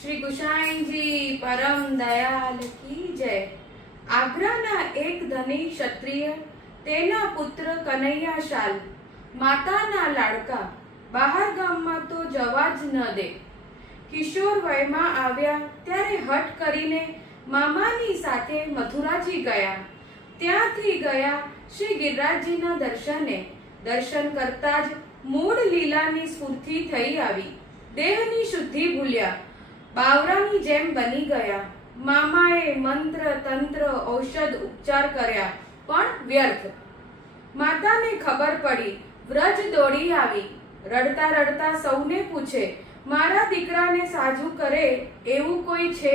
શ્રી ગુસાઈજી પરમ દયાલ કી જય। આગ્રાના એક ધની ક્ષત્રિય, તેના પુત્ર કનૈયા શાલ, માતાના લાડકા, બહાર ગામમાં તો જવા જ ન દે। કિશોર વયમાં આવ્યા ત્યારે હઠ કરીને મામાની સાથે મથુરાજી ગયા। ત્યાંથી ગયા શ્રી ગિરિરાજજીના દર્શને। દર્શન કરતા જ મૂળ લીલાની સ્ફૂર્તિ થઈ આવી। દેહની શુદ્ધિ ભૂલ્યા, બાવરાની જેમ બની ગયા। મામાએ મંત્ર તંત્ર ઔષધ ઉપચાર કર્યા, પણ વ્યર્થ। માતાને ખબર પડી, વ્રજ દોડી આવી। રડતા રડતા સૌને પૂછે, મારા દીકરાને સાજું કરે એવું કોઈ છે?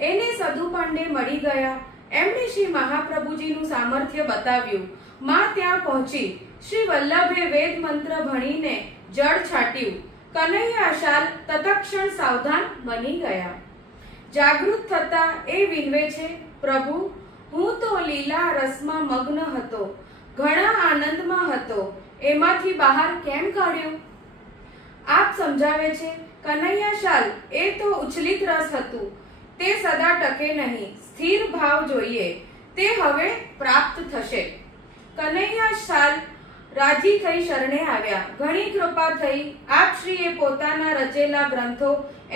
એને સદુ પાંડે મળી ગયા। એમણે શ્રી મહાપ્રભુજીનું સામર્થ્ય બતાવ્યું। માં ત્યાં પહોંચી શ્રી વલ્લભે વેદ મંત્ર ભણીને જળ છાટ્યું। કનૈયા શાલ તત્ક્ષણ સાવધાન બની ગયા। જાગૃત થતા એ વિનવે છે, પ્રભુ હું તો લીલા રસમાં મગ્ન હતો, ઘણા આનંદમાં હતો, એમાંથી બહાર કેમ કાઢ્યો? આપ સમજાવે છે, કનૈયા શાલ એ તો ઉછલિત રસ હતું, તે સદા ટકે નહીં, સ્થિર ભાવ જોઈએ, તે હવે પ્રાપ્ત થશે। કનૈયા શાલ રાજી થઈ શરણે આવ્યા। ઘણી કૃપા થઈ, આપશ્રીએ પોતાના રચેલા ગ્રંથો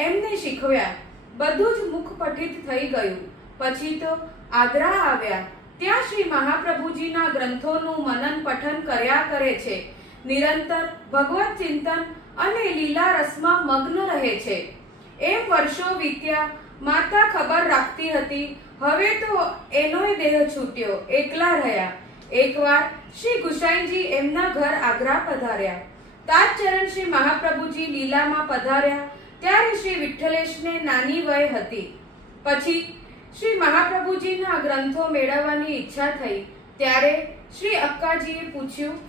એમને શીખવ્યા। બધું જ મુખ પઠિત થઈ ગયું। પછી તો આગ્રા આવ્યા। ત્યાં શ્રી મહાપ્રભુજીના ગ્રંથોનું મનન પઠન કર્યા કરે છે। નિરંતર ભગવત ચિંતન અને લીલા રસમાં મગ્ન રહે છે। એમ વર્ષો વીત્યા। માતા ખબર રાખતી હતી, હવે તો એનોય દેહ છૂટ્યો, એકલા રહ્યા। એકવાર શ્રી ગુસાઈજી એમના ઘર આગ્રા પધાર્યા। તાજ ચરણ શ્રી મહાપ્રભુજી લીલામાં પધાર્યા ત્યારે શ્રી વિઠ્ઠલેશને નાની વય હતી। પછી શ્રી મહાપ્રભુજીના ગ્રંથો મેળવવાની ઈચ્છા થઈ ત્યારે શ્રી અક્કાજીએ પૂછ્યું।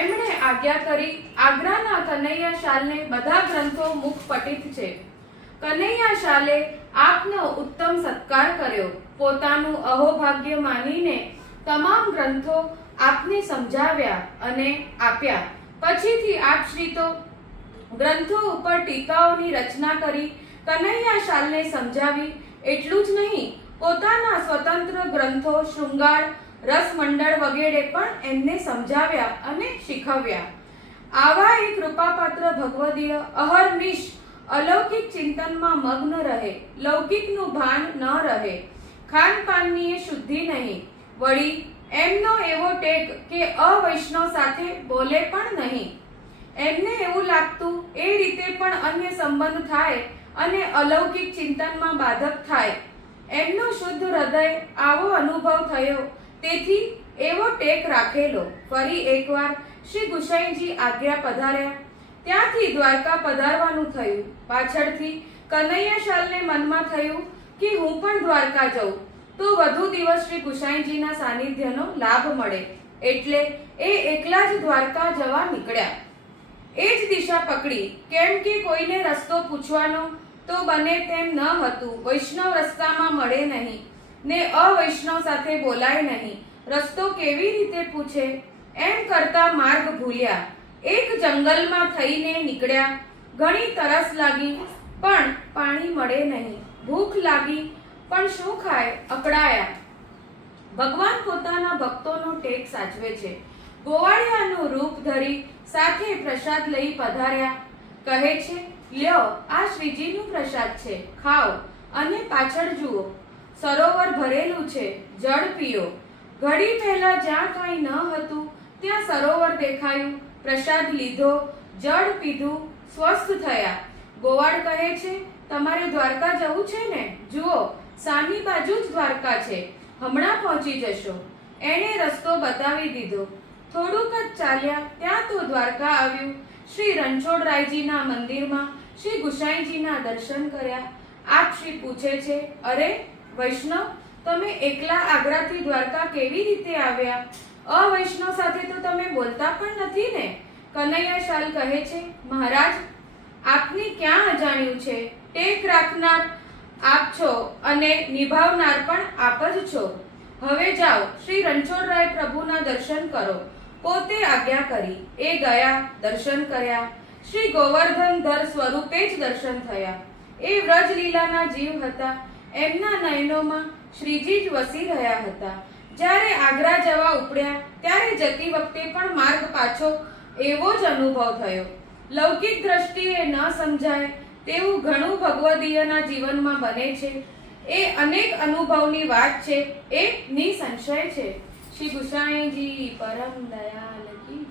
એમણે આજ્ઞા કરી, આગ્રાના કનૈયા શાલને બધા ગ્રંથો મુખ પઠિત છે। કનૈયા શાલે આપનો ઉત્તમ સત્કાર કર્યો। પોતાનું અહોભાગ્ય માનીને તમામ ગ્રંથો આપને સમજાવ્યા અને આપ્યા। પછીથી આપ શ્રી તો ગ્રંથો ઉપર ટીકાઓની રચના કરી કનૈયા શાલને સમજાવી। એટલું જ નહીં, પોતાના સ્વતંત્ર ગ્રંથો શૃંગાર, રસમંડળ વગેરે પણ એમને સમજાવ્યા અને શીખવ્યા। આવા એ કૃપાપાત્ર ભગવદીય અહર્નિશ અલૌકિક ચિંતનમાં મગ્ન રહે, લૌકિકનું ભાન ન રહે, ખાનપાનની એ શુદ્ધિ નહીં, વળી એમનો એવો ટેક કે અવૈષ્ણવ સાથે બોલે પણ નહીં। એમને એવું લાગતું એ રીતે પણ અન્ય સંબંધ થાય અને અલૌકિક ચિંતનમાં બાધક થાય। એમનો શુદ્ધ હૃદય આવો અનુભવ થયો, તેથી એવો ટેક રાખેલો। ફરી એકવાર શ્રી ગુસાઈજી આજ્ઞા પધાર્યા। ત્યાંથી દ્વારકા પધારવાનું થયું। પાછળથી કનૈયા શાલને મનમાં થયું કે હું પણ દ્વારકા જઉં તો વધુ દિવસ શ્રી ગુસાઈજીના સાનિધ્યનો લાભ મળે, એટલે એ એકલા જ દ્વારકા જવા નીકળ્યા। એ જ દિશા પકડી, કેમ કે કોઈને રસ્તો પૂછવાનો તો બને તેમ ન હતું। વૈષ્ણવ રસ્તામાં મળે નહીં ને અવૈષ્ણવ સાથે બોલાય નહીં, રસ્તો કેવી રીતે પૂછે? એમ કરતા માર્ગ ભૂલ્યા। એક જંગલમાં થઈને નીકળ્યા। ઘણી તરસ લાગી પણ પાણી મળે નહીં, ભૂખ લાગી પણ શું ખાય? અકળાયા। ભગવાન પોતાના ભક્તોનો ટેક સાચવે છે। ગોવાળિયાનું રૂપ ધરી સાથે પ્રસાદ લઈ પધાર્યા। કહે છે, લ્યો આ શ્રીજીનું પ્રસાદ છે, ખાઓ અને પાછળ જુઓ, સરોવર ભરેલું છે, જળ પીઓ। ઘડી પહેલા જ્યાં કાંઈ ન હતું ત્યાં સરોવર દેખાયું, પ્રસાદ લીધો, જળ પીધું, સ્વસ્થ થયા। ગોવાળ કહે છે, તમારે દ્વારકા જવું છે ને? જુઓ સામી બાજુ જ દ્વારકા છે, હમણાં પહોંચી જશો। એણે રસ્તો બતાવી દીધો। થોડુંક જ ચાલ્યા ત્યાં તો દ્વારકા આવ્યું। શ્રી રણછોડરાયજીના મંદિરમાં શ્રી ગુસાઈજીના દર્શન કર્યા। આપ શ્રી પૂછે છે, અરે વૈષ્ણવ, તમે એકલા આગ્રાથી દ્વારકા કેવી રીતે આવ્યા? અવૈષ્ણવ સાથે તો તમે બોલતા પણ નથી ને? કનૈયા શાલ કહે છે, મહારાજ આપને ક્યાં અજાણ્યું છે? ટેક રાખનાર આપ છો અને નિભાવનાર પણ આપ જ છો। હવે જાઓ, શ્રી રણછોડરાય પ્રભુના દર્શન કરો। પોતે આજ્ઞા કરી। એ ગયા, દર્શન કર્યા। શ્રી ગોવર્ધનધર સ્વરૂપે જ દર્શન થયા। એ વ્રજલીલાના જીવ હતા. એમના નયનોમાં શ્રીજી જ વસી રહ્યા હતા. જ્યારે આગ્રા જવા ઉપડ્યા ત્યારે જતી વખતે પણ માર્ગ પાછો એવો જ અનુભવ થયો. લૌકિક દ્રષ્ટિએ ન સમજાય તેવું ઘણું ભગવદીયના જીવનમાં બને છે. એ અનેક અનુભવની વાત છે. એ નિસંશય છે. શ્રી ગુસાઈજી પરમ દયાલ કી